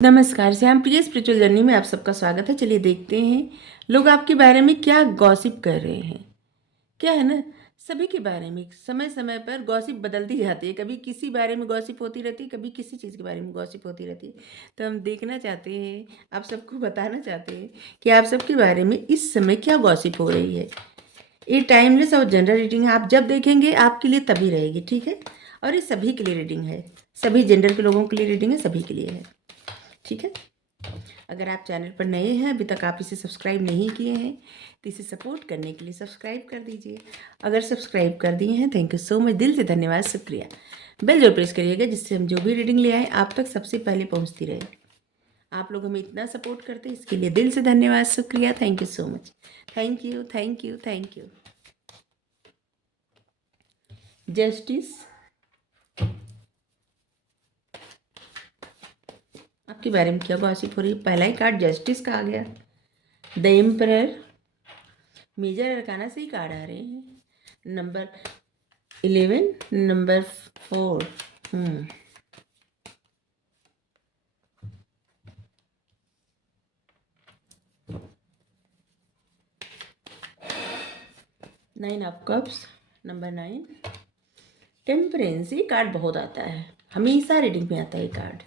नमस्कार, श्याम प्रिय spiritual journey में आप सबका स्वागत है। चलिए देखते हैं लोग आपके बारे में क्या गॉसिप कर रहे हैं। क्या है ना, सभी के बारे में समय समय पर गॉसिप बदलती जाती है। कभी किसी बारे में गॉसिप होती रहती है, कभी किसी चीज़ के बारे में गॉसिप होती रहती है। तो हम देखना चाहते हैं, आप सबको बताना चाहते हैं कि आप सबके बारे में इस समय क्या गॉसिप हो रही है। ये टाइमलेस और जनरल रीडिंग है, आप जब देखेंगे आपके लिए तभी रहेगी, ठीक है। और ये सभी के लिए रीडिंग है, सभी जेंडर के लोगों के लिए रीडिंग है, सभी के लिए है, ठीक है। अगर आप चैनल पर नए हैं, अभी तक आप इसे सब्सक्राइब नहीं किए हैं, तो इसे सपोर्ट करने के लिए सब्सक्राइब कर दीजिए। अगर सब्सक्राइब कर दिए हैं, थैंक यू सो मच, दिल से धन्यवाद, शुक्रिया। बेल जरूर प्रेस करिएगा जिससे हम जो भी रीडिंग ले आए आप तक सबसे पहले पहुंचती रहे। आप लोग हमें इतना सपोर्ट करते हैं, इसके लिए दिल से धन्यवाद, शुक्रिया, thank you so much. Thank you, thank you, thank you. Justice, आपके बारे में क्या गॉसिप हो रही है। पहला ही कार्ड जस्टिस का आ गया, द एम्परर। मेजर अरकाना से ही कार्ड आ रहे हैं। Number 11, number 4। 9 of cups, number 9। Temperance, ये कार्ड बहुत आता है, हमेशा रीडिंग में आता है ये कार्ड।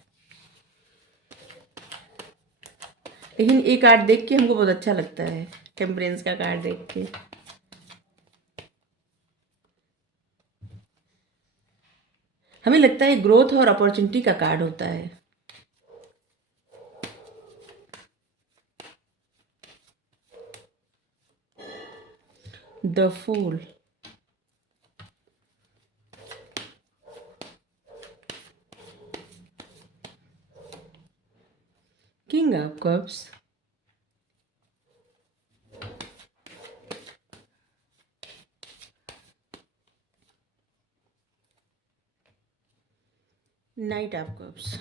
लेकिन ये कार्ड देख के हमको बहुत अच्छा लगता है, टेम्परेंस का कार्ड देख के। हमें लगता है ग्रोथ और अपॉर्चुनिटी का कार्ड होता है। The fool, king of cups, knight of cups.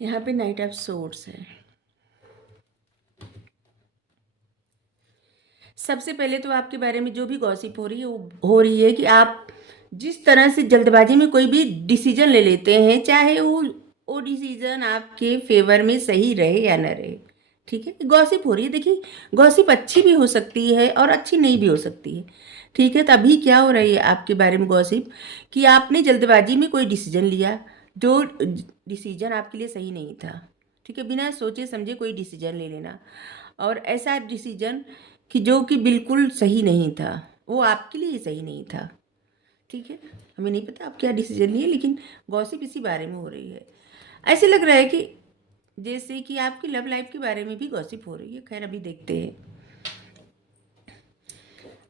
यहाँ पे नाइट ऑफ सोर्ड्स है। सबसे पहले तो आपके बारे में जो भी गॉसिप हो रही है वो हो रही है कि आप जिस तरह से जल्दबाजी में कोई भी डिसीजन ले लेते हैं, चाहे वो डिसीजन आपके फेवर में सही रहे या न रहे, ठीक है। गॉसिप हो रही है, देखिए गॉसिप अच्छी भी हो सकती है और अच्छी नहीं भी हो सकती है, ठीक है। तभी क्या हो रही है आपके बारे में गॉसिप कि आपने जल्दबाजी में कोई डिसीजन लिया जो डिसीजन आपके लिए सही नहीं था, ठीक है। बिना सोचे समझे कोई डिसीजन ले लेना, और ऐसा डिसीजन कि जो कि बिल्कुल सही नहीं था, वो आपके लिए सही नहीं था, ठीक है। हमें नहीं पता आप क्या डिसीजन लिए, लेकिन गॉसिप इसी बारे में हो रही है। ऐसे लग रहा है कि जैसे कि आपकी लव लाइफ के बारे में भी गॉसिप हो रही है। खैर अभी देखते हैं।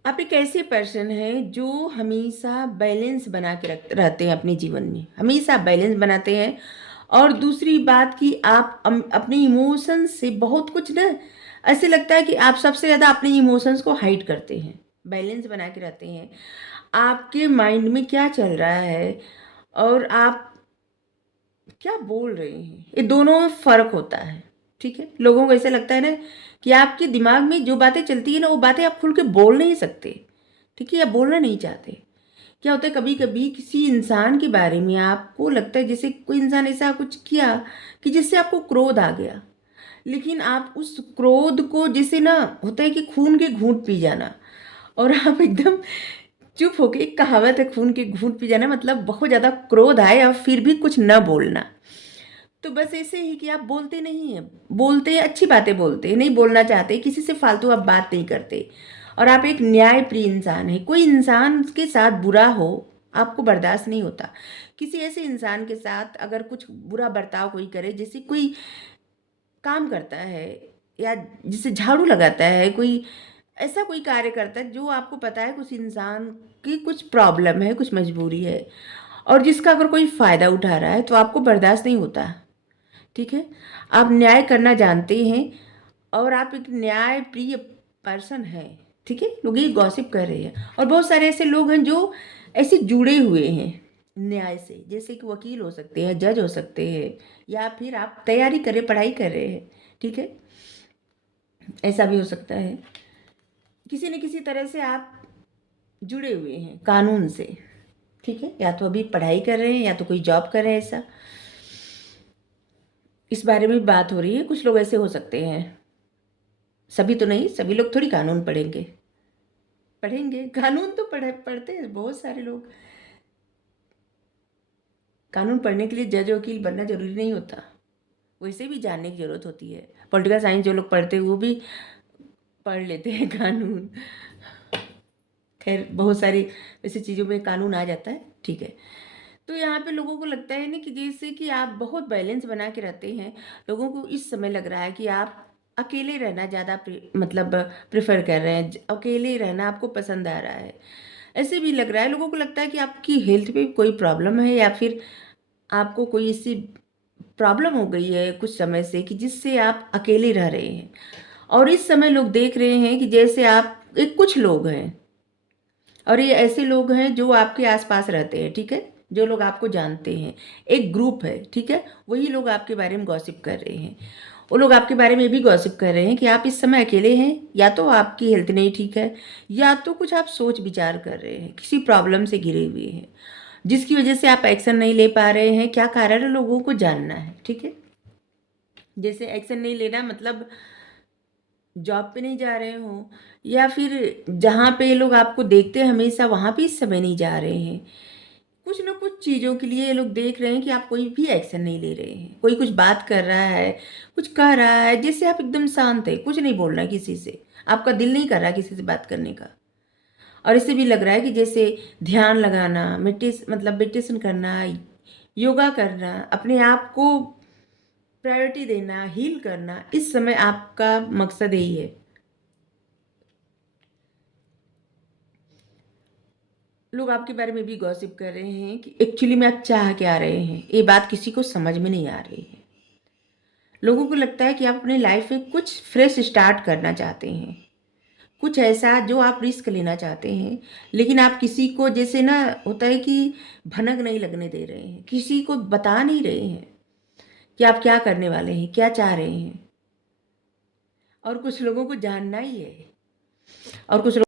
आप एक ऐसे पर्सन हैं जो हमेशा बैलेंस बना के रहते हैं अपने जीवन में, हमेशा बैलेंस बनाते हैं। और दूसरी बात कि आप अपने इमोशंस से बहुत कुछ ना, ऐसे लगता है कि आप सबसे ज़्यादा अपने इमोशंस को हाइड करते हैं, बैलेंस बना के रहते हैं। आपके माइंड में क्या चल रहा है और आप क्या बोल रहे हैं, ये दोनों में फ़र्क होता है, ठीक है। लोगों को ऐसा लगता है ना कि आपके दिमाग में जो बातें चलती है ना, वो बातें आप खुल के बोल नहीं सकते, ठीक है, या बोलना नहीं चाहते। क्या होता है, कभी कभी किसी इंसान के बारे में आपको लगता है जैसे कोई इंसान ऐसा कुछ किया कि जिससे आपको क्रोध आ गया, लेकिन आप उस क्रोध को, जैसे ना होता है कि खून के घूंट पी जाना, और आप एकदम चुप होके, एक कहावत है खून के घूंट पी जाना, मतलब बहुत ज़्यादा क्रोध आए और फिर भी कुछ न बोलना। तो बस ऐसे ही कि आप बोलते नहीं हैं, बोलते हैं अच्छी बातें, बोलते हैं नहीं बोलना चाहते, किसी से फालतू आप बात नहीं करते, और आप एक न्यायप्रिय इंसान हैं। कोई इंसान के साथ बुरा हो आपको बर्दाश्त नहीं होता। किसी ऐसे इंसान के साथ अगर कुछ बुरा बर्ताव कोई करे, जैसे कोई काम करता है या जिसे झाड़ू लगाता है, कोई ऐसा कोई कार्य करता है जो आपको पता है कुछ इंसान की कुछ प्रॉब्लम है, कुछ मजबूरी है, और जिसका अगर कोई फ़ायदा उठा रहा है, तो आपको बर्दाश्त नहीं होता, ठीक है। आप न्याय करना जानते हैं और आप एक न्याय प्रिय पर्सन हैं, ठीक है। लोग ये गॉसिप कर रहे हैं, और बहुत सारे ऐसे लोग हैं जो ऐसे जुड़े हुए हैं न्याय से, जैसे कि वकील हो सकते हैं, जज हो सकते हैं, या फिर आप तैयारी कर रहे, पढ़ाई कर रहे हैं, ठीक है। ऐसा भी हो सकता है, किसी न किसी तरह से आप जुड़े हुए हैं कानून से, ठीक है। या तो अभी पढ़ाई कर रहे हैं या तो कोई जॉब कर रहे हैं ऐसा, इस बारे में भी बात हो रही है। कुछ लोग ऐसे हो सकते हैं, सभी तो नहीं, सभी लोग थोड़ी कानून पढ़ेंगे। पढ़ेंगे कानून तो पढ़ते हैं बहुत सारे लोग। कानून पढ़ने के लिए जज वकील बनना जरूरी नहीं होता, वैसे भी जानने की ज़रूरत होती है। पॉलिटिकल साइंस जो लोग पढ़ते हैं वो भी पढ़ लेते हैं कानून। खैर बहुत सारी ऐसी चीज़ों में कानून आ जाता है, ठीक है। तो यहाँ पे लोगों को लगता है ना कि जैसे कि आप बहुत बैलेंस बना के रहते हैं। लोगों को इस समय लग रहा है कि आप अकेले रहना ज़्यादा मतलब प्रेफर कर रहे हैं, अकेले रहना आपको पसंद आ रहा है। ऐसे भी लग रहा है, लोगों को लगता है कि आपकी हेल्थ पे कोई प्रॉब्लम है, या फिर आपको कोई ऐसी प्रॉब्लम हो गई है कुछ समय से कि जिससे आप अकेले रह रहे हैं। और इस समय लोग देख रहे हैं कि जैसे आप एक कुछ लोग हैं, और ये ऐसे लोग हैं जो आपके आसपास रहते हैं, ठीक है, जो लोग आपको जानते हैं, एक ग्रुप है, ठीक है, वही लोग आपके बारे में गॉसिप कर रहे हैं। वो लोग आपके बारे में भी गॉसिप कर रहे हैं कि आप इस समय अकेले हैं, या तो आपकी हेल्थ नहीं ठीक है, या तो कुछ आप सोच विचार कर रहे हैं, किसी प्रॉब्लम से घिरे हुए हैं, जिसकी वजह से आप एक्शन नहीं ले पा रहे हैं। क्या कारण है, लोगों को जानना है, ठीक है। जैसे एक्शन नहीं लेना मतलब जॉब पे नहीं जा रहे हो, या फिर जहाँ पे लोग आपको देखते हैं हमेशा वहाँ पे इस समय नहीं जा रहे हैं। कुछ ना कुछ चीज़ों के लिए ये लोग देख रहे हैं कि आप कोई भी एक्शन नहीं ले रहे हैं। कोई कुछ बात कर रहा है, कुछ कह रहा है, जिससे आप एकदम शांत है, कुछ नहीं बोल रहे किसी से, आपका दिल नहीं कर रहा किसी से बात करने का। और इससे भी लग रहा है कि जैसे ध्यान लगाना, मेडिटेशन करना, योगा करना, अपने आप को प्रायोरिटी देना, हील करना, इस समय आपका मकसद यही है। लोग आपके बारे में भी गॉसिप कर रहे हैं कि एक्चुअली में आप चाह क्या रहे हैं, ये बात किसी को समझ में नहीं आ रही है। लोगों को लगता है कि आप अपने लाइफ में कुछ फ्रेश स्टार्ट करना चाहते हैं, कुछ ऐसा जो आप रिस्क लेना चाहते हैं, लेकिन आप किसी को, जैसे ना होता है कि भनक नहीं लगने दे रहे हैं, किसी को बता नहीं रहे हैं कि आप क्या करने वाले हैं, क्या चाह रहे हैं। और कुछ लोगों को जानना ही है, और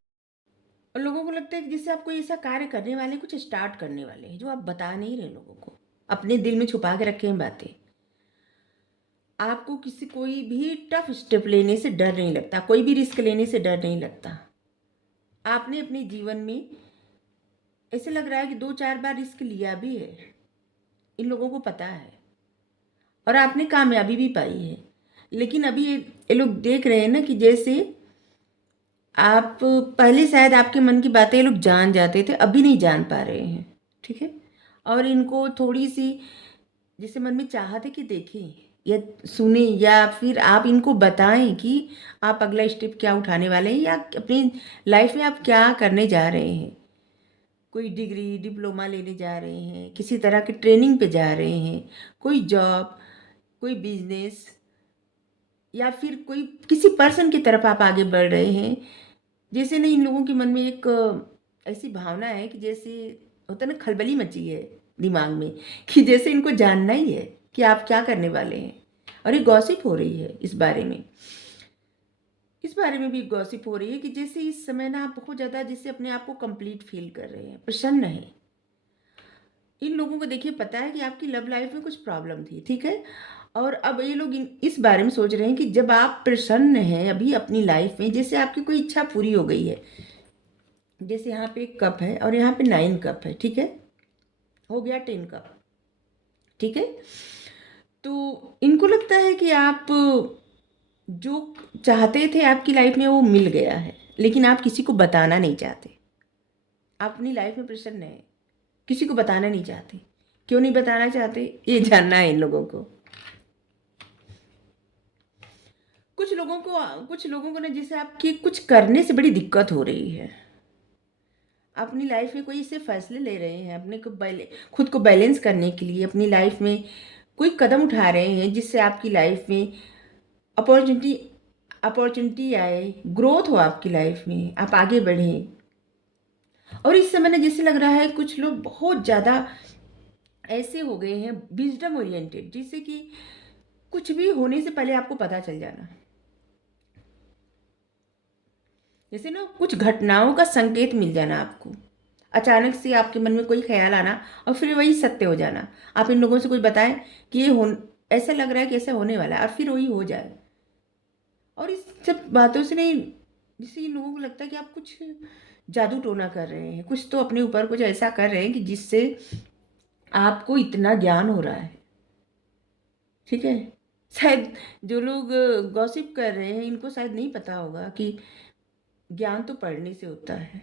और लोगों को लगता है कि जैसे आप कोई ऐसा कार्य करने वाले, कुछ स्टार्ट करने वाले हैं जो आप बता नहीं रहे लोगों को, अपने दिल में छुपा के रखे हैं बातें। आपको किसी कोई भी टफ स्टेप लेने से डर नहीं लगता, कोई भी रिस्क लेने से डर नहीं लगता। आपने अपने जीवन में ऐसे लग रहा है कि 2-4 बार रिस्क लिया भी है, इन लोगों को पता है, और आपने कामयाबी भी पाई है। लेकिन अभी ये लोग देख रहे हैं ना कि जैसे आप पहले शायद आपके मन की बातें ये लोग जान जाते थे, अभी नहीं जान पा रहे हैं, ठीक है। और इनको थोड़ी सी जैसे मन में चाहत है कि देखें या सुने, या फिर आप इनको बताएं कि आप अगला स्टेप क्या उठाने वाले हैं, या अपनी लाइफ में आप क्या करने जा रहे हैं। कोई डिग्री डिप्लोमा लेने जा रहे हैं, किसी तरह की ट्रेनिंग पे जा रहे हैं, कोई जॉब, कोई बिजनेस, या फिर कोई किसी पर्सन की तरफ आप आगे बढ़ रहे हैं। जैसे ना इन लोगों के मन में एक ऐसी भावना है कि जैसे होता है ना, खलबली मची है दिमाग में, कि जैसे इनको जानना ही है कि आप क्या करने वाले हैं। और ये गॉसिप हो रही है इस बारे में भी गॉसिप हो रही है कि जैसे इस समय ना आप बहुत ज़्यादा जैसे अपने आप को कंप्लीट फील कर रहे हैं, प्रसन्न हैं। इन लोगों को देखिए पता है कि आपकी लव लाइफ में कुछ प्रॉब्लम थी, ठीक है। और अब ये लोग इस बारे में सोच रहे हैं कि जब आप प्रसन्न हैं अभी अपनी लाइफ में, जैसे आपकी कोई इच्छा पूरी हो गई है, जैसे यहाँ पे एक कप है और यहाँ पे 9 कप है, ठीक है, हो गया 10 कप, ठीक है। तो इनको लगता है कि आप जो चाहते थे आपकी लाइफ में वो मिल गया है, लेकिन आप किसी को बताना नहीं चाहते। आप अपनी लाइफ में प्रसन्न हैं, किसी को बताना नहीं चाहते। क्यों नहीं बताना चाहते, ये जानना है इन लोगों को। कुछ लोगों को ना जैसे आपकी कुछ करने से बड़ी दिक्कत हो रही है। अपनी लाइफ में कोई ऐसे फैसले ले रहे हैं अपने को खुद को बैलेंस करने के लिए, अपनी लाइफ में कोई कदम उठा रहे हैं जिससे आपकी लाइफ में अपॉर्चुनिटी अपॉर्चुनिटी आए, ग्रोथ हो आपकी लाइफ में, आप आगे बढ़ें। और इस समय ना जैसे लग रहा है कुछ लोग बहुत ज़्यादा ऐसे हो गए हैं विजडम ओरिएंटेड, जिससे कि कुछ भी होने से पहले आपको पता चल जाना। जैसे ना कुछ घटनाओं का संकेत मिल जाना आपको, अचानक से आपके मन में कोई ख्याल आना और फिर वही सत्य हो जाना। आप इन लोगों से कुछ बताएं कि ऐसा लग रहा है कि ऐसा होने वाला है और फिर वही हो जाए। और इस सब बातों से नहीं, जिससे इन लोगों को लगता है कि आप कुछ जादू टोना कर रहे हैं, कुछ तो अपने ऊपर कुछ ऐसा कर रहे हैं कि जिससे आपको इतना ज्ञान हो रहा है। ठीक है, शायद जो लोग गॉसिप कर रहे हैं इनको शायद नहीं पता होगा कि ज्ञान तो पढ़ने से होता है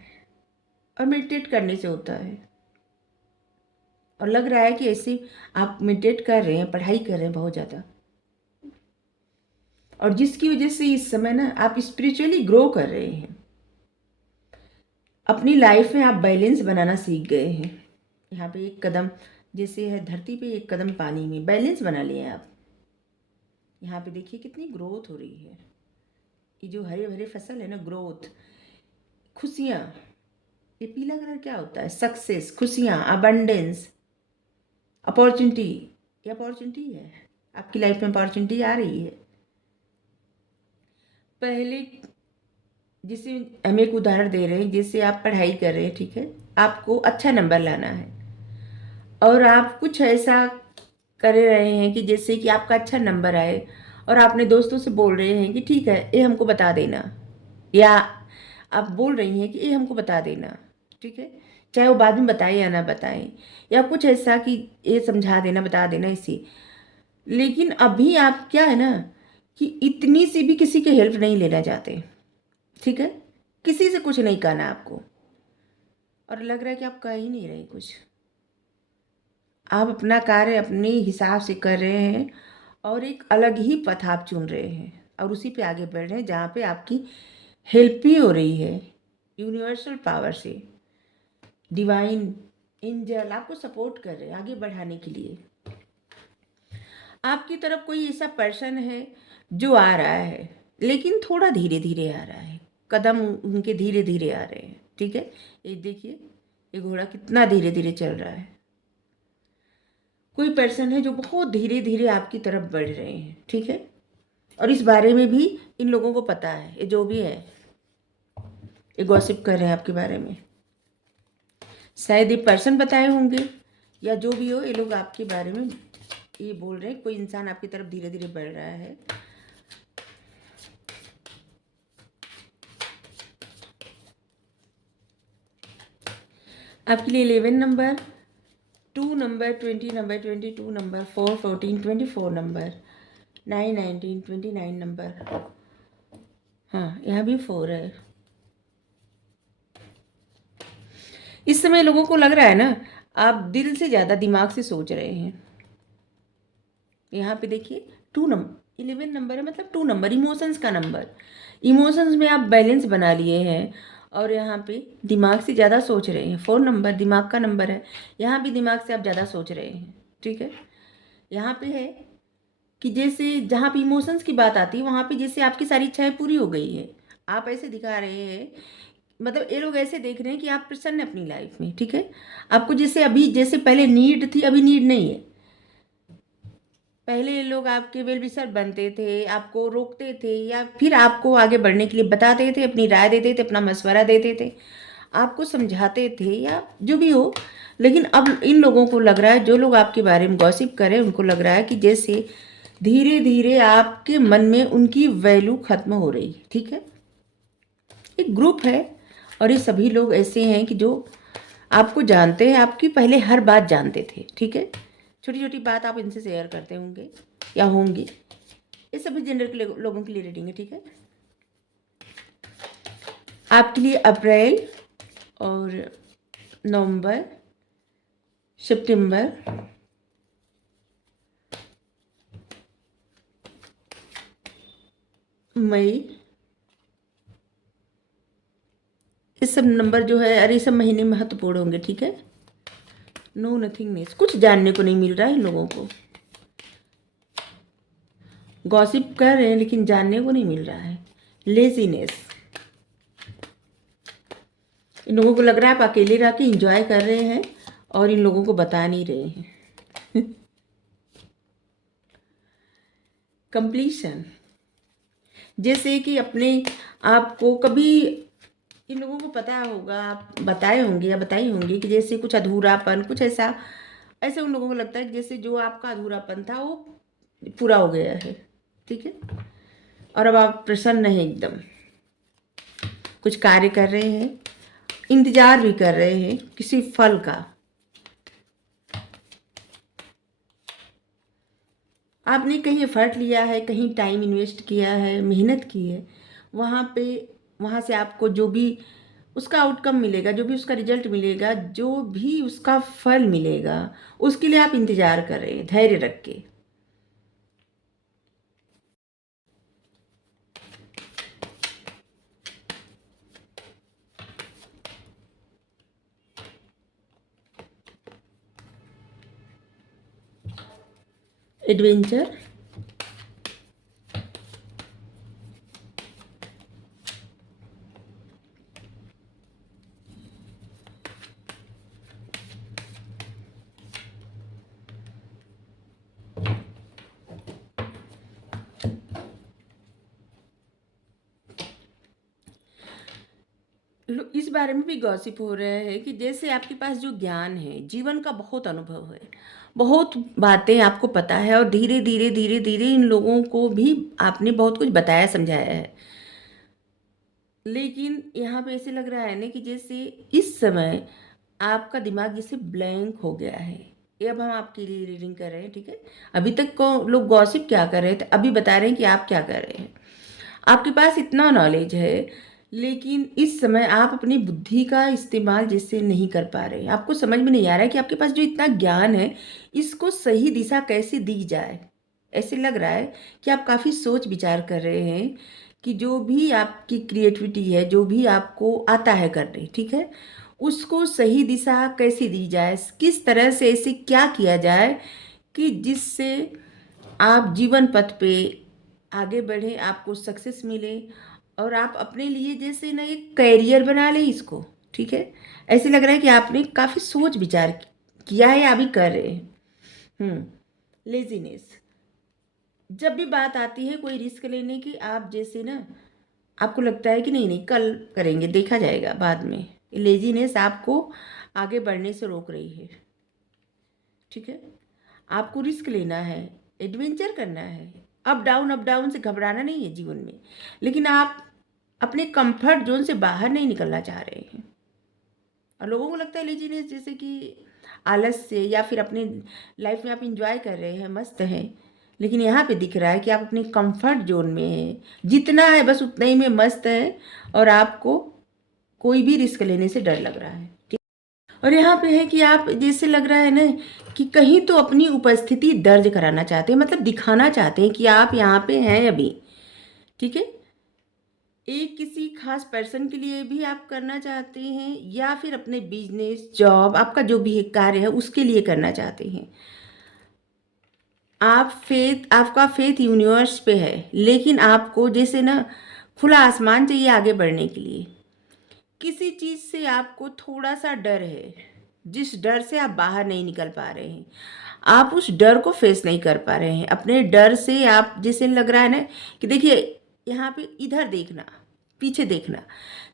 और मेडिटेट करने से होता है। और लग रहा है कि ऐसे आप मेडिटेट कर रहे हैं, पढ़ाई कर रहे हैं बहुत ज़्यादा, और जिसकी वजह से इस समय ना आप स्पिरिचुअली ग्रो कर रहे हैं। अपनी लाइफ में आप बैलेंस बनाना सीख गए हैं। यहाँ पे एक कदम जैसे है धरती पे, एक कदम पानी में, बैलेंस बना लिए आप। यहाँ पे देखिए कितनी ग्रोथ हो रही है। ये जो हरे भरे फसल है ना, ग्रोथ, खुशियाँ। ये पीला कलर क्या होता है? सक्सेस, खुशियाँ, अबंडेंस, अपॉर्चुनिटी। ये अपॉर्चुनिटी है, आपकी लाइफ में अपॉर्चुनिटी आ रही है। पहले जिसे हम एक उदाहरण दे रहे हैं, जिससे आप पढ़ाई कर रहे हैं, ठीक है, आपको अच्छा नंबर लाना है और आप कुछ ऐसा कर रहे हैं कि जैसे कि आपका अच्छा नंबर आए, और आपने दोस्तों से बोल रहे हैं कि ठीक है ये हमको बता देना, या आप बोल रही हैं कि ये हमको बता देना, ठीक है, चाहे वो बाद में बताएं या ना बताएं, या कुछ ऐसा कि ये समझा देना, बता देना इसी। लेकिन अभी आप क्या है ना कि इतनी सी भी किसी की हेल्प नहीं लेना चाहते। ठीक है, किसी से कुछ नहीं कहना आपको, और लग रहा है कि आप कह ही नहीं रहे कुछ। आप अपना कार्य अपने हिसाब से कर रहे हैं और एक अलग ही पथ आप चुन रहे हैं और उसी पे आगे बढ़ रहे हैं जहाँ पे आपकी हेल्प ही हो रही है। यूनिवर्सल पावर से डिवाइन एंजल आपको सपोर्ट कर रहे हैं आगे बढ़ाने के लिए। आपकी तरफ कोई ऐसा पर्सन है जो आ रहा है, लेकिन थोड़ा धीरे धीरे आ रहा है, कदम उनके धीरे धीरे आ रहे हैं। ठीक है, ये देखिए ये घोड़ा कितना धीरे धीरे चल रहा है। कोई पर्सन है जो बहुत धीरे धीरे आपकी तरफ बढ़ रहे हैं। ठीक है, और इस बारे में भी इन लोगों को पता है। ये जो भी है ये गॉसिप कर रहे हैं आपके बारे में, शायद ये पर्सन बताए होंगे या जो भी हो, ये लोग आपके बारे में ये बोल रहे हैं। कोई इंसान आपकी तरफ धीरे धीरे बढ़ रहा है। आपके लिए 11 number, 2 number, 20 number, 22 number, 4, 14, 24 number, 9, 19, 29 number. हाँ, यहाँ भी 4 है। इस समय लोगों को लग रहा है ना आप दिल से ज़्यादा दिमाग से सोच रहे हैं। यहाँ पे देखिए 2 नंबर, 11 नंबर है, मतलब 2 नंबर इमोशंस का नंबर। इमोशंस में आप बैलेंस बना लिए हैं और यहाँ पे दिमाग से ज़्यादा सोच रहे हैं। 4 नंबर दिमाग का नंबर है, यहाँ भी दिमाग से आप ज़्यादा सोच रहे हैं। ठीक है, यहाँ पे है कि जैसे जहाँ पे इमोशंस की बात आती है वहाँ पे जैसे आपकी सारी इच्छाएं पूरी हो गई है। आप ऐसे दिखा रहे हैं, मतलब ये लोग ऐसे देख रहे हैं कि आप प्रसन्न हैं अपनी लाइफ में। ठीक है, आपको जैसे अभी जैसे पहले नीड थी, अभी नीड नहीं है। पहले ये लोग आपके वेल विशर बनते थे, आपको रोकते थे या फिर आपको आगे बढ़ने के लिए बताते थे, अपनी राय देते थे, अपना मशवरा देते थे, आपको समझाते थे या जो भी हो। लेकिन अब इन लोगों को लग रहा है, जो लोग आपके बारे में गॉसिप करें उनको लग रहा है कि जैसे धीरे धीरे आपके मन में उनकी वैल्यू खत्म हो रही है। ठीक है, एक ग्रुप है और ये सभी लोग ऐसे हैं कि जो आपको जानते हैं, आपकी पहले हर बात जानते थे। ठीक है, छोटी छोटी बात आप इनसे शेयर करते होंगे या होंगी। ये सभी जेंडर के लोगों के लिए रीडिंग है। ठीक है, आपके लिए अप्रैल और नवंबर, सितंबर, मई, ये सब नंबर जो है, अरे सब महीने महत्वपूर्ण होंगे। ठीक है, नो नथिंगनेस, कुछ जानने को नहीं मिल रहा है इन लोगों को। गॉसिप कर रहे हैं लेकिन जानने को नहीं मिल रहा है। लेजीनेस, इन लोगों को लग रहा है आप अकेले रह के इंजॉय कर रहे हैं और इन लोगों को बता नहीं रहे हैं। कंप्लीशन, जैसे कि अपने आप को कभी इन लोगों को पता होगा, आप बताए होंगे या बताई होंगी कि जैसे कुछ अधूरापन, कुछ ऐसा, ऐसे उन लोगों को लगता है जैसे जो आपका अधूरापन था वो पूरा हो गया है, ठीक है। और अब आप प्रसन्न हैं एकदम, कुछ कार्य कर रहे हैं, इंतजार भी कर रहे हैं किसी फल का। आपने कहीं एफर्ट लिया है, कहीं टाइम इन्वेस्ट किया है, मेहनत की है, वहाँ पे वहाँ से आपको जो भी उसका आउटकम मिलेगा, जो भी उसका रिजल्ट मिलेगा, जो भी उसका फल मिलेगा, उसके लिए आप इंतजार कर रहे हैं धैर्य रख के। एडवेंचर। इस बारे में भी गॉसिप हो रहा है कि जैसे आपके पास जो ज्ञान है, जीवन का बहुत अनुभव है, बहुत बातें आपको पता है, और धीरे धीरे धीरे धीरे इन लोगों को भी आपने बहुत कुछ बताया समझाया है। लेकिन यहाँ पे ऐसे लग रहा है ना कि जैसे इस समय आपका दिमाग जैसे ब्लैंक हो गया है। ये अब हम आपके लिए रीडिंग कर रहे हैं, ठीक है। अभी तक को लोग गॉसिप क्या कर रहे थे, अभी बता रहे हैं कि आप क्या कर रहे हैं। आपके पास इतना नॉलेज है, लेकिन इस समय आप अपनी बुद्धि का इस्तेमाल जैसे नहीं कर पा रहे। आपको समझ में नहीं आ रहा है कि आपके पास जो इतना ज्ञान है, इसको सही दिशा कैसे दी जाए। ऐसे लग रहा है कि आप काफ़ी सोच विचार कर रहे हैं कि जो भी आपकी क्रिएटिविटी है, जो भी आपको आता है करने, ठीक है, उसको सही दिशा कैसे दी जाए, किस तरह से ऐसे क्या किया जाए कि जिससे आप जीवन पथ पे आगे बढ़े, आपको सक्सेस मिले, और आप अपने लिए जैसे ना एक कैरियर बना लें इसको, ठीक है। ऐसे लग रहा है कि आपने काफ़ी सोच विचार किया है या अभी कर रहे हैं। लेजीनेस। जब भी बात आती है कोई रिस्क लेने की, आप जैसे ना आपको लगता है कि नहीं नहीं कल करेंगे, देखा जाएगा बाद में। लेजीनेस आपको आगे बढ़ने से रोक रही है, ठीक है। आपको रिस्क लेना है, एडवेंचर करना है। अप डाउन से घबराना नहीं है जीवन में, लेकिन आप अपने कंफर्ट जोन से बाहर नहीं निकलना चाह रहे हैं। और लोगों को लगता है लेजीनेस जैसे कि आलस से, या फिर अपनी लाइफ में आप इंजॉय कर रहे हैं, मस्त हैं। लेकिन यहाँ पे दिख रहा है कि आप अपने कंफर्ट जोन में हैं, जितना है बस उतना ही में मस्त है, और आपको कोई भी रिस्क लेने से डर लग रहा है, ठीक। और यहाँ पे है कि आप जैसे लग रहा है ना कि कहीं तो अपनी उपस्थिति दर्ज कराना चाहते हैं, मतलब दिखाना चाहते हैं कि आप यहाँ पे हैं अभी, ठीक है। एक किसी खास पर्सन के लिए भी आप करना चाहते हैं, या फिर अपने बिजनेस, जॉब, आपका जो भी कार्य है उसके लिए करना चाहते हैं। आपका फेथ यूनिवर्स पे है, लेकिन आपको जैसे ना खुला आसमान चाहिए आगे बढ़ने के लिए। किसी चीज़ से आपको थोड़ा सा डर है, जिस डर से आप बाहर नहीं निकल पा रहे हैं। आप उस डर को फेस नहीं कर पा रहे हैं। अपने डर से आप जैसे लग रहा है ना कि देखिए यहाँ पे इधर देखना, पीछे देखना,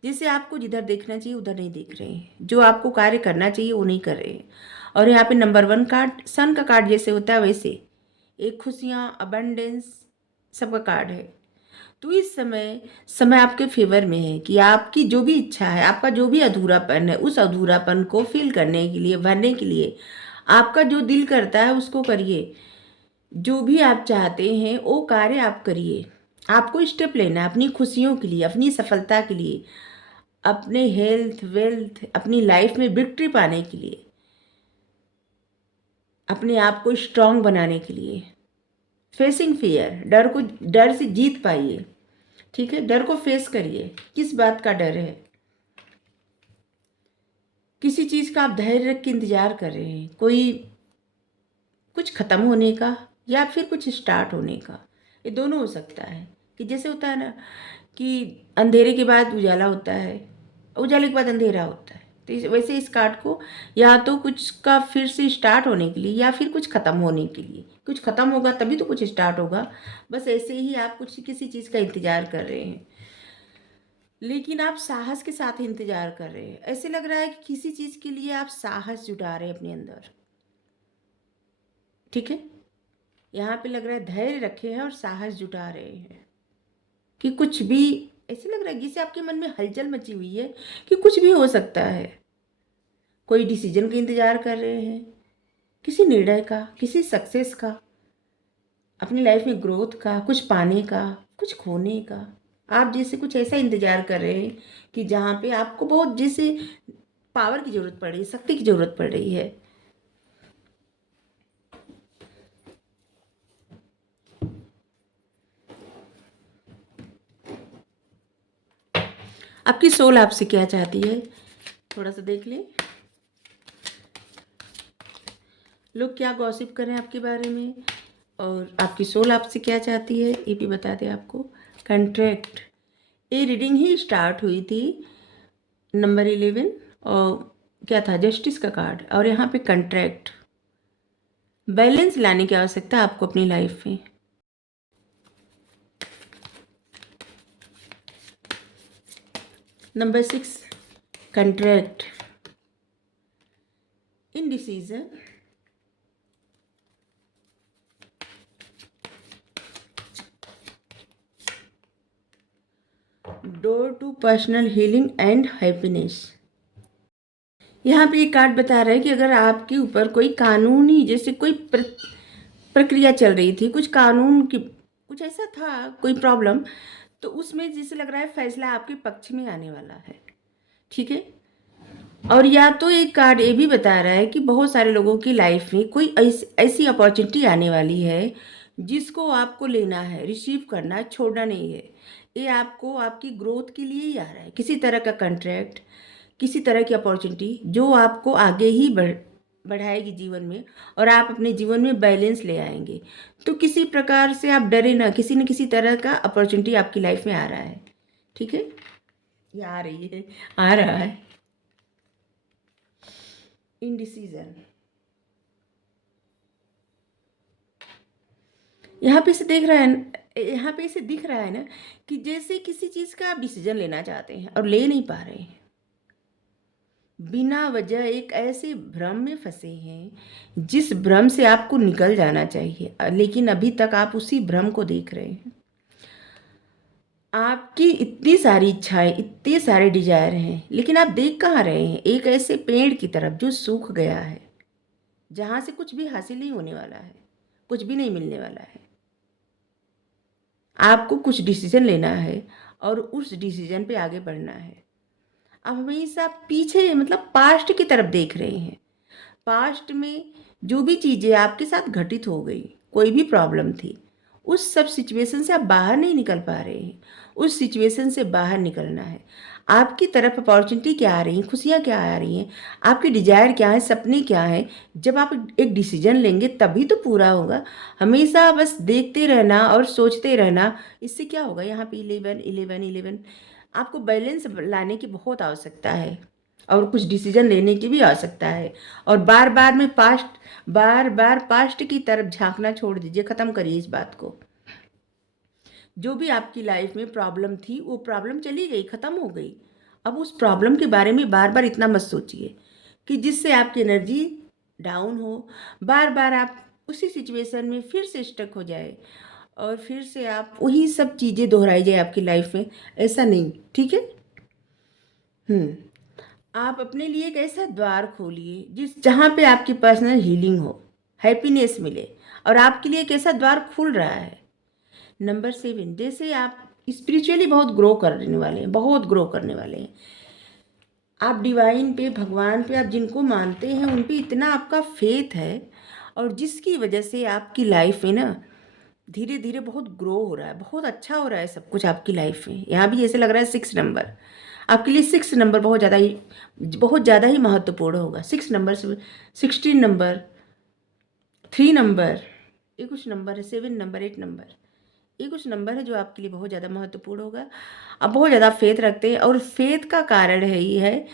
जैसे आपको जिधर देखना चाहिए उधर नहीं देख रहे हैं, जो आपको कार्य करना चाहिए वो नहीं कर रहे हैं। और यहाँ पे नंबर 1 कार्ड, सन का कार्ड जैसे होता है वैसे एक खुशियाँ, अबंडेंस, सबका कार्ड है। तो इस समय समय आपके फेवर में है कि आपकी जो भी इच्छा है, आपका जो भी अधूरापन है, उस अधूरापन को फिल करने के लिए, भरने के लिए आपका जो दिल करता है उसको करिए। जो भी आप चाहते हैं वो कार्य आप करिए। आपको स्टेप लेना है अपनी खुशियों के लिए, अपनी सफलता के लिए, अपने हेल्थ वेल्थ, अपनी लाइफ में विक्ट्री पाने के लिए, अपने आप को स्ट्रांग बनाने के लिए। फेसिंग फियर, डर से जीत पाइए, ठीक है। डर को फेस करिए। किस बात का डर है? किसी चीज़ का आप धैर्य रख के इंतजार कर रहे हैं, कोई कुछ ख़त्म होने का या फिर कुछ स्टार्ट होने का। ये दोनों हो सकता है कि जैसे होता है ना कि अंधेरे के बाद उजाला होता है, उजाले के बाद अंधेरा होता है। तो वैसे इस कार्ड को या तो कुछ का फिर से स्टार्ट होने के लिए, या फिर कुछ ख़त्म होने के लिए। कुछ ख़त्म होगा तभी तो कुछ स्टार्ट होगा। बस ऐसे ही आप कुछ किसी चीज़ का इंतज़ार कर रहे हैं, लेकिन आप साहस के साथ इंतजार कर रहे हैं। ऐसे लग रहा है कि किसी चीज़ के लिए आप साहस जुटा रहे हैं अपने अंदर, ठीक है। यहाँ पे लग रहा है धैर्य रखे हैं और साहस जुटा रहे हैं कि कुछ भी, ऐसे लग रहा है जैसे आपके मन में हलचल मची हुई है कि कुछ भी हो सकता है। कोई डिसीजन का इंतजार कर रहे हैं, किसी निर्णय का, किसी सक्सेस का, अपनी लाइफ में ग्रोथ का, कुछ पाने का, कुछ खोने का। आप जैसे कुछ ऐसा इंतजार कर रहे हैं कि जहाँ पे आपको बहुत जैसे पावर की जरूरत पड़ रही है, शक्ति की जरूरत पड़ रही है। आपकी सोल आपसे क्या चाहती है, थोड़ा सा देख लें। लोग क्या गॉसिप कर रहे हैं आपके बारे में, और आपकी सोल आपसे क्या चाहती है ये भी बता दें आपको। कंट्रैक्ट, ये रीडिंग ही स्टार्ट हुई थी नंबर 11, और क्या था, जस्टिस का कार्ड, और यहाँ पे कंट्रैक्ट, बैलेंस लाने की आवश्यकता है आपको अपनी लाइफ में। Number 6, contract, indecision, door to personal healing and happiness. यहाँ पे ये कार्ड बता रहा है कि अगर आपके ऊपर कोई कानूनी जैसे कोई प्रक्रिया चल रही थी, कुछ कानून की कुछ ऐसा था, कोई प्रॉब्लम, तो उसमें जैसे लग रहा है फैसला आपके पक्ष में आने वाला है। ठीक है। और या तो एक कार्ड ये भी बता रहा है कि बहुत सारे लोगों की लाइफ में कोई ऐसी अपॉर्चुनिटी आने वाली है जिसको आपको लेना है, रिसीव करना है, छोड़ना नहीं है। ये आपको आपकी ग्रोथ के लिए ही आ रहा है, किसी तरह का कॉन्ट्रैक्ट, किसी तरह की अपॉर्चुनिटी जो आपको आगे ही बढ़ाएगी जीवन में, और आप अपने जीवन में बैलेंस ले आएंगे। तो किसी प्रकार से आप डरे ना, किसी न किसी तरह का अपॉर्चुनिटी आपकी लाइफ में आ रहा है। ठीक है, ये आ रही है, आ रहा है। इनडिसीजन, यहाँ पे से देख रहा है, यहाँ पे से दिख रहा है ना कि जैसे किसी चीज़ का आप डिसीजन लेना चाहते हैं और ले नहीं पा रहे हैं, बिना वजह एक ऐसे भ्रम में फंसे हैं जिस भ्रम से आपको निकल जाना चाहिए, लेकिन अभी तक आप उसी भ्रम को देख रहे हैं। आपकी इतनी सारी इच्छाएं, इतने सारे डिजायर हैं, लेकिन आप देख कहाँ रहे हैं, एक ऐसे पेड़ की तरफ जो सूख गया है, जहाँ से कुछ भी हासिल नहीं होने वाला है, कुछ भी नहीं मिलने वाला है। आपको कुछ डिसीजन लेना है और उस डिसीजन पे आगे बढ़ना है। आप हमेशा पीछे मतलब पास्ट की तरफ देख रहे हैं। पास्ट में जो भी चीज़ें आपके साथ घटित हो गई, कोई भी प्रॉब्लम थी, उस सब सिचुएशन से आप बाहर नहीं निकल पा रहे हैं। उस सिचुएशन से बाहर निकलना है। आपकी तरफ अपॉर्चुनिटी क्या आ रही है, खुशियाँ क्या आ रही हैं, आपके डिजायर क्या है, सपने क्या हैं। जब आप एक डिसीजन लेंगे तभी तो पूरा होगा। हमेशा बस देखते रहना और सोचते रहना, इससे क्या होगा। यहाँ पे 11 11 11, आपको बैलेंस लाने की बहुत आवश्यकता है और कुछ डिसीजन लेने की भी आवश्यकता है। और बार बार पास्ट की तरफ झांकना छोड़ दीजिए, ख़त्म करिए इस बात को। जो भी आपकी लाइफ में प्रॉब्लम थी वो प्रॉब्लम चली गई, ख़त्म हो गई। अब उस प्रॉब्लम के बारे में बार बार इतना मत सोचिए कि जिससे आपकी एनर्जी डाउन हो, बार बार आप उसी सिचुएशन में फिर से स्टक हो जाए और फिर से आप वही सब चीज़ें दोहराई जाए आपकी लाइफ में। ऐसा नहीं, ठीक है। आप अपने लिए एक ऐसा द्वार खोलिए जहाँ पे आपकी पर्सनल हीलिंग हो, हैप्पीनेस मिले, और आपके लिए एक ऐसा द्वार खुल रहा है। नंबर 7, जैसे आप स्पिरिचुअली बहुत ग्रो करने वाले हैं, बहुत ग्रो करने वाले हैं। आप डिवाइन पे, भगवान पे, आप जिनको मानते हैं उन पे इतना आपका फेथ है, और जिसकी वजह से आपकी लाइफ में ना धीरे धीरे बहुत ग्रो हो रहा है, बहुत अच्छा हो रहा है सब कुछ आपकी लाइफ में। यहाँ भी ऐसे लग रहा है 6 नंबर आपके लिए, 6 नंबर बहुत ज़्यादा ही महत्वपूर्ण होगा। 6 नंबर से 16 नंबर, 3 नंबर, ये कुछ नंबर है, 7 नंबर, 8 नंबर, ये कुछ नंबर है जो आपके लिए बहुत ज़्यादा महत्वपूर्ण होगा। आप बहुत ज़्यादा फेथ रखते हैं, और फेथ का कारण है ये है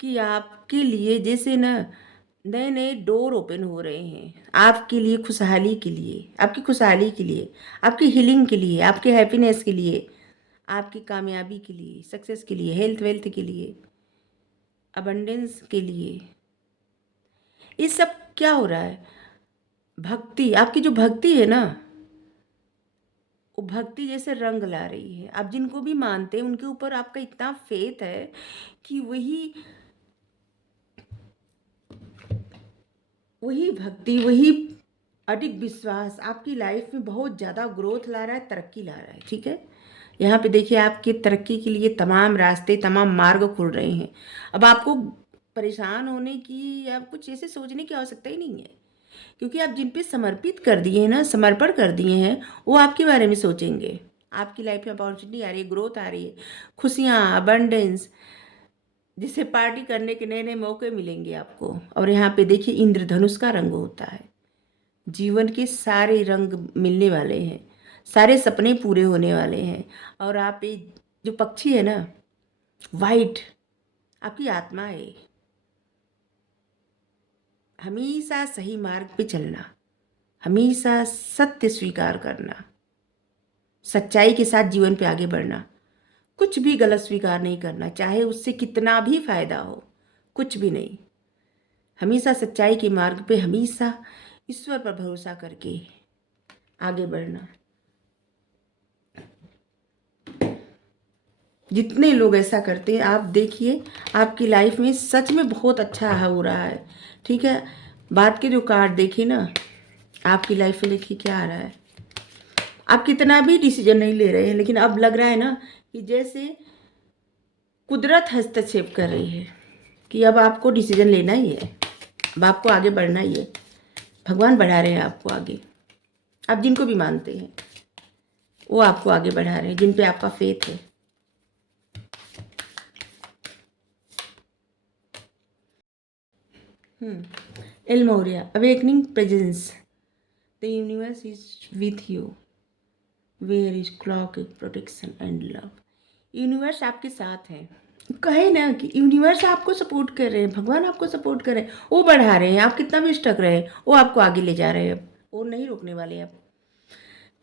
कि आपके लिए जैसे ना नए नए डोर ओपन हो रहे हैं आपके लिए, खुशहाली के लिए, आपकी खुशहाली के लिए, आपकी हीलिंग के लिए, आपके हैप्पीनेस के लिए, आपकी कामयाबी के लिए, सक्सेस के लिए, हेल्थ वेल्थ के लिए, अबंडेंस के लिए। ये सब क्या हो रहा है, भक्ति, आपकी जो भक्ति है ना, वो भक्ति जैसे रंग ला रही है। आप जिनको भी मानते हैं उनके ऊपर आपका इतना फेथ है कि वही वही भक्ति, वही अडिग विश्वास आपकी लाइफ में बहुत ज़्यादा ग्रोथ ला रहा है, तरक्की ला रहा है। ठीक है, यहाँ पे देखिए आपकी तरक्की के लिए तमाम रास्ते, तमाम मार्ग खुल रहे हैं। अब आपको परेशान होने की या कुछ ऐसे सोचने की आवश्यकता ही नहीं है, क्योंकि आप जिन पे समर्पित कर दिए हैं ना, समर्पण कर दिए हैं, वो आपके बारे में सोचेंगे। आपकी लाइफ में अपॉर्चुनिटी आ रही है, ग्रोथ आ रही है, खुशियाँ, अबंडेंस, जिससे पार्टी करने के नए नए मौके मिलेंगे आपको। और यहाँ पे देखिए इंद्रधनुष का रंग होता है, जीवन के सारे रंग मिलने वाले हैं, सारे सपने पूरे होने वाले हैं। और आप ये जो पक्षी है ना, वाइट, आपकी आत्मा है। हमेशा सही मार्ग पे चलना, हमेशा सत्य स्वीकार करना, सच्चाई के साथ जीवन पे आगे बढ़ना, कुछ भी गलत स्वीकार नहीं करना, चाहे उससे कितना भी फायदा हो, कुछ भी नहीं। हमेशा सच्चाई के मार्ग पे, हमेशा ईश्वर पर भरोसा करके आगे बढ़ना। जितने लोग ऐसा करते हैं, आप देखिए आपकी लाइफ में सच में बहुत अच्छा हो रहा है। ठीक है, बात के जो कार्ड देखिए ना, आपकी लाइफ में देखिए क्या आ रहा है। आप कितना भी डिसीजन नहीं ले रहे हैं, लेकिन अब लग रहा है ना कि जैसे कुदरत हस्तक्षेप कर रही है कि अब आपको डिसीजन लेना ही है, अब आपको आगे बढ़ना ही है। भगवान बढ़ा रहे हैं आपको आगे। आप जिनको भी मानते हैं वो आपको आगे बढ़ा रहे हैं, जिन पे आपका फेथ है। एल मौर्या, awakening presence, the universe is with you, where is clock protection and love. Universe आपके साथ है। कहे ना कि यूनिवर्स आपको सपोर्ट कर रहे हैं, भगवान आपको सपोर्ट कर रहे हैं, वो बढ़ा रहे हैं। आप कितना भी स्टक रहे, वो आपको आगे ले जा रहे हैं, अब वो नहीं रोकने वाले अब।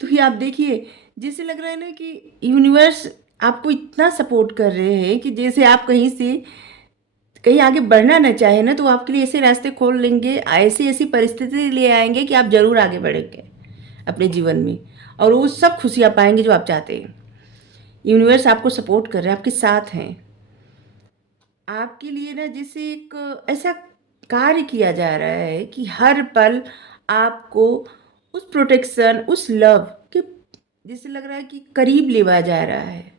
तो ये आप देखिए, जैसे लग रहा है ना कि यूनिवर्स आपको इतना सपोर्ट कर रहे हैं कि जैसे आप कहीं से कहीं आगे बढ़ना ना चाहे ना, तो वो आपके लिए ऐसे रास्ते खोल लेंगे, ऐसी ऐसी परिस्थिति ले आएंगे कि आप जरूर आगे बढ़ेंगे अपने जीवन में, और वो सब खुशियाँ पाएंगे जो आप चाहते हैं। यूनिवर्स आपको सपोर्ट कर रहे हैं, आपके साथ हैं। आपके लिए ना जैसे एक ऐसा कार्य किया जा रहा है कि हर पल आपको उस प्रोटेक्शन, उस लव के, जैसे लग रहा है कि करीब लेवा जा रहा है,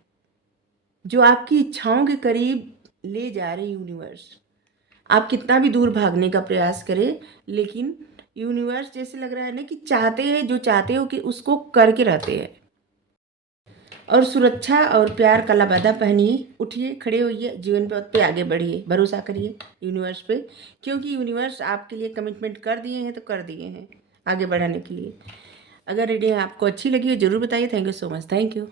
जो आपकी इच्छाओं के करीब ले जा रहे यूनिवर्स। आप कितना भी दूर भागने का प्रयास करें, लेकिन यूनिवर्स जैसे लग रहा है ना कि चाहते हैं, जो चाहते हो कि उसको करके रहते हैं। और सुरक्षा और प्यार का लबादा पहनिए, उठिए, खड़े होइए, जीवन पे आगे बढ़िए, भरोसा करिए यूनिवर्स पे, क्योंकि यूनिवर्स आपके लिए कमिटमेंट कर दिए हैं, तो कर दिए हैं आगे बढ़ाने के लिए। अगर रीडिंग आपको अच्छी लगी हो जरूर बताइए। Thank you so much. Thank you.